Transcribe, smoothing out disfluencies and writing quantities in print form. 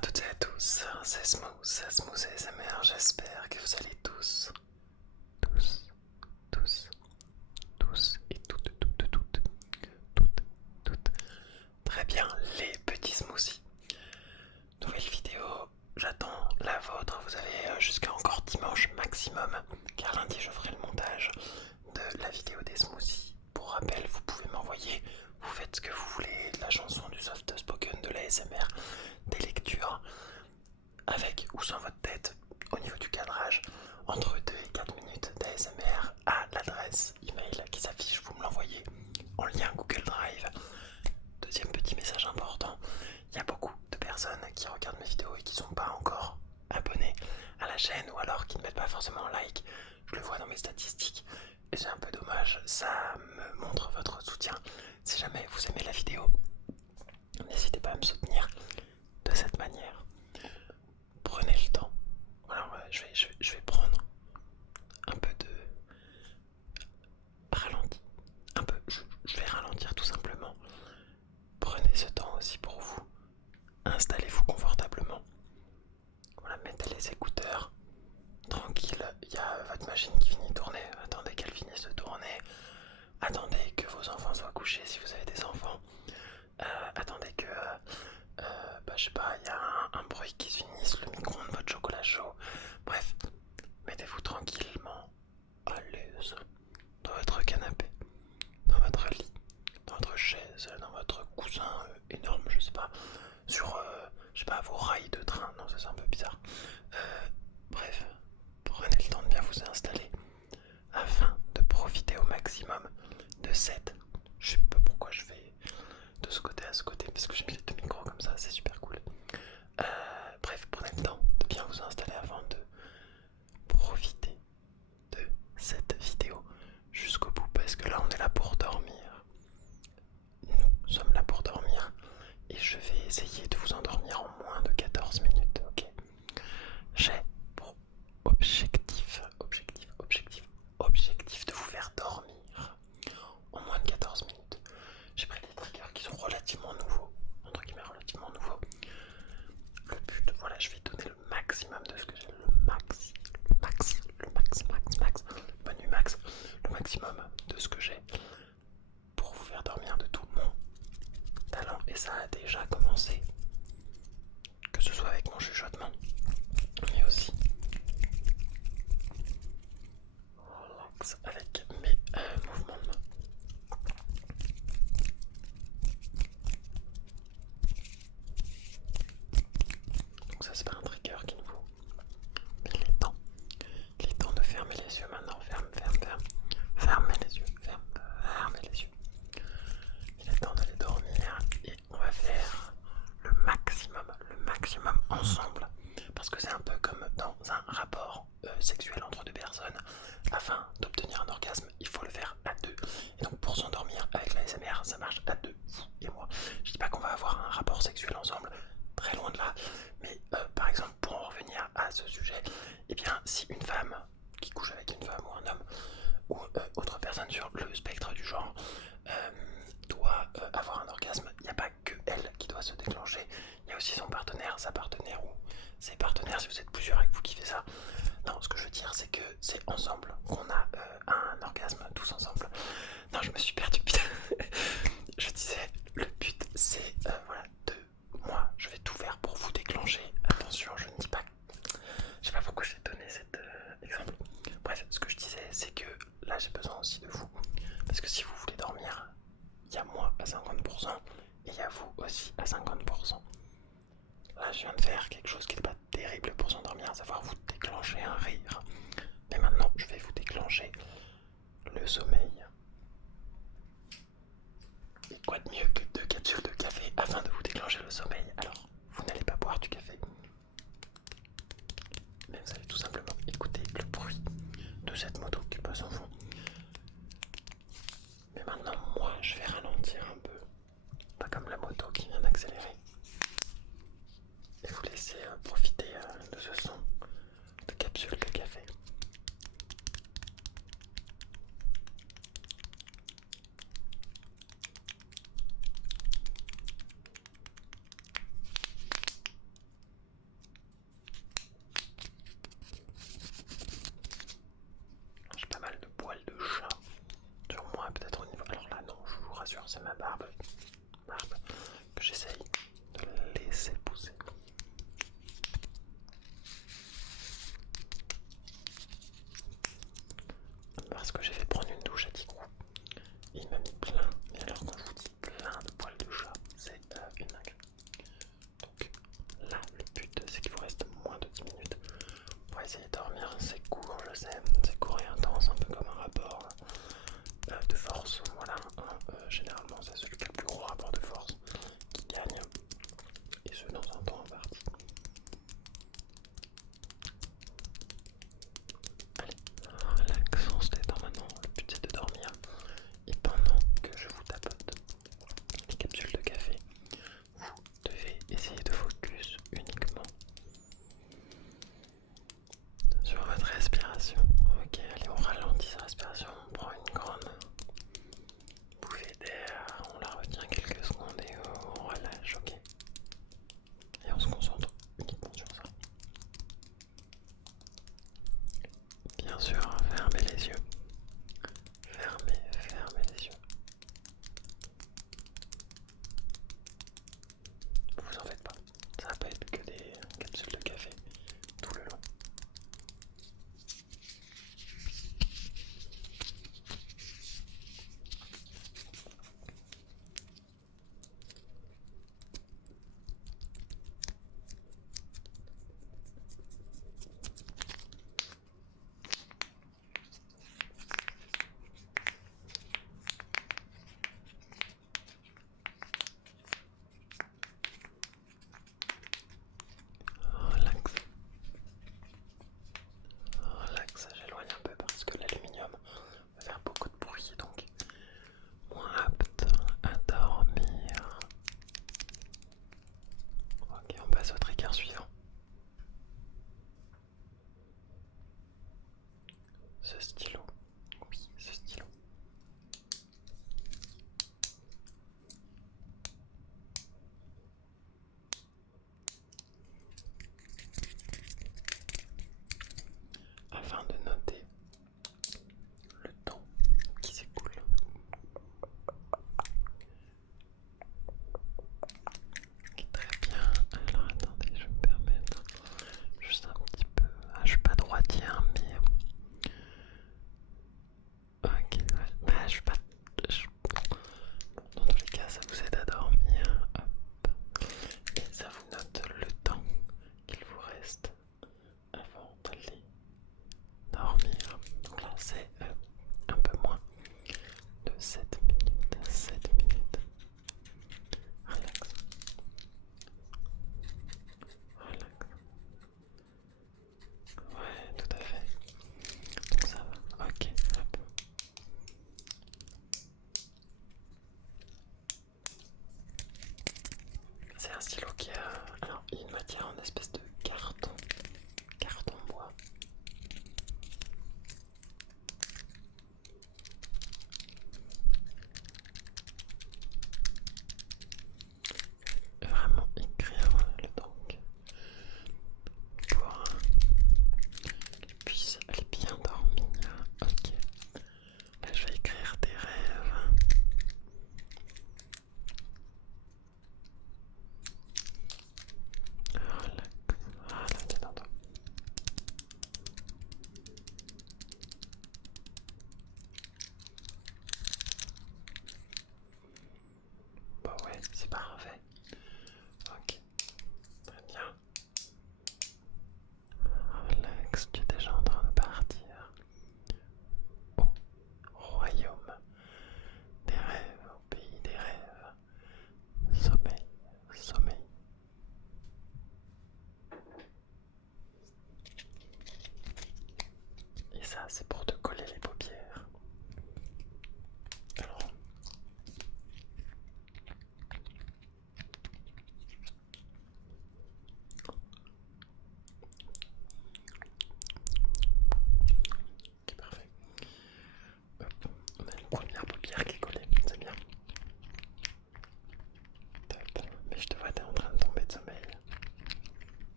toutes et à tous, c'est Smooth ASMR, j'espère que vous allez tous, tous, tous et toutes, très bien les petits smoothies. Nouvelle vidéo, j'attends la vôtre, vous avez jusqu'à encore dimanche maximum, car lundi je ferai le montage de la vidéo des smoothies. Pour rappel, vous pouvez m'envoyer, vous faites ce que vous voulez, de la chanson, du soft spoken, de la ASMR, des lectures, avec ou sans votre tête, au niveau du cadrage, entre 2 et 4 minutes d'ASMR à l'adresse email qui s'affiche, vous me l'envoyez en lien Google Drive. Deuxième petit message important, il y a beaucoup de personnes qui regardent mes vidéos et qui ne sont pas encore abonnés à la chaîne ou alors qui ne mettent pas forcément un like. Je le vois dans mes statistiques et c'est un peu dommage, ça me montre votre soutien. Si jamais vous aimez la vidéo, n'hésitez pas à me soutenir de cette manière. Prenez le temps. Alors je vais prendre un peu de ralenti. Un peu, je vais ralentir tout simplement. Prenez ce temps aussi pour vous. Installez-vous confortablement. Voilà, mettez les écouteurs. Tranquille, il y a votre machine qui finit de tourner. Attendez qu'elle finisse de tourner. Attendez que vos enfants soient couchés si vous avez des enfants. Attendez que, je sais pas, il y a un bruit qui se finisse, le micro-ondes, votre chocolat chaud. Bref, mettez-vous tranquillement à l'aise dans votre canapé, dans votre lit, dans votre chaise, dans votre coussin énorme, je sais pas, sur, je sais pas, vos rails de train. Non, ça c'est un peu bizarre. Bref, prenez le temps de bien vous installer afin de profiter au maximum de cette. Je sais pas pourquoi je vais de ce côté à ce côté parce que j'ai mis les deux micros comme ça, c'est super cool. Bref, prenez le temps de bien vous installer avant de profiter de cette vidéo jusqu'au bout parce que là on est là pour dormir. Nous sommes là pour dormir et je vais essayer de vous endormir en moins de 14 minutes, ok? J'ai pour objectif de vous faire dormir en moins de 14 minutes. J'ai pris des triggers qui sont relativement nouveaux, entre guillemets relativement nouveaux. Le but, voilà, je vais donner le maximum de ce que j'ai, bonne nuit max, le maximum de ce que j'ai pour vous faire dormir de tout mon talent. Et ça a déjà commencé, que ce soit avec mon chuchotement, mais aussi relax avec mes mouvements de main. Donc ça c'est pas un trigger qu'il nous faut. Mais il est temps de fermer les yeux maintenant. Fermez les yeux, fermez les yeux. Il est temps d'aller dormir et on va faire le maximum ensemble. Parce que c'est un peu comme dans un rapport sexuel entre deux personnes. Afin d'obtenir un orgasme, il faut le faire à deux. Et donc pour s'endormir avec la SMR, ça marche à deux, vous et moi. Je dis pas qu'on va avoir un rapport sexuel ensemble, très loin de là. Mais par exemple, pour en revenir à ce sujet, eh bien si une femme qui couche avec une femme ou un homme ou autre personne sur le spectre du genre doit avoir un orgasme, il n'y a pas que elle qui doit se déclencher, il y a aussi son partenaire, sa partenaire ou ses partenaires si vous êtes plusieurs et que vous kiffez ça. Non, ce que je veux dire c'est que c'est ensemble qu'on a un orgasme, tous ensemble. Non, je me suis perdu, putain. Je disais, le but c'est voilà, de moi, je vais tout faire pour vous déclencher. Attention, je ne dis pas, je sais pas pourquoi j'ai donné cet exemple. Bref, ce que je disais c'est que là j'ai besoin aussi de vous. Parce que si vous voulez dormir, il y a moi à 50% et il y a vous aussi à 50%. Là, je viens de faire quelque chose qui n'est pas terrible pour s'endormir, à savoir vous déclencher un rire. Mais maintenant, je vais vous déclencher le sommeil. Et quoi de mieux que 2 capsules de café afin de vous déclencher le sommeil? Alors, vous n'allez pas boire du café, mais vous allez tout simplement écouter le bruit de cette moto qui passe en fond. Mais maintenant, moi, je vais ralentir un peu. Pas comme la moto qui vient d'accélérer. Et vous laisser profiter de ce son de capsule de café. reparti. Allez, relax, on se détend maintenant. Le but c'est de dormir. Et pendant que je vous tapote les capsules de café, vous devez essayer de focus uniquement sur votre respiration. Ok, allez, on ralentit sa respiration, on prend une grande bouffée d'air, on la retient quelques secondes et on relâche, ok. Et on se concentre uniquement sur ça. Bien sûr, fermez les yeux. Fermez les yeux. Vous en faites pas, ça va pas être que des capsules de café tout le long. Relax. Relax, j'éloigne un peu parce que l'aluminium va faire beaucoup de bruit, donc moins apte à dormir. Ok, on passe au trigger suivant. Ce stylo. Oui, ce stylo. Afin de noter le temps qui s'écoule. Ok, très bien. Alors attendez, je vais me permettre juste un petit peu. Ah, je suis pas droitier, mais. Ok, ouais. Bah, je suis pas. Dans tous les cas, ça vous aide à dormir. Hop. Et ça vous note le temps qu'il vous reste avant d'aller dormir. Donc là, c'est un peu moins de 7 minutes. 7 minutes. Relax. Relax. Ouais, tout à fait. Donc ça va. Ok, hop. C'est un stylo qui a alors, une matière en espèce de carton. Carton bois. Vraiment écrire le donc pour qu'il puisse aller bien dormir. Ok. Là je vais écrire tes rêves. Relax. Voilà, détends-toi. Bah ouais, c'est parfait. Ok. Très bien. Relax, tu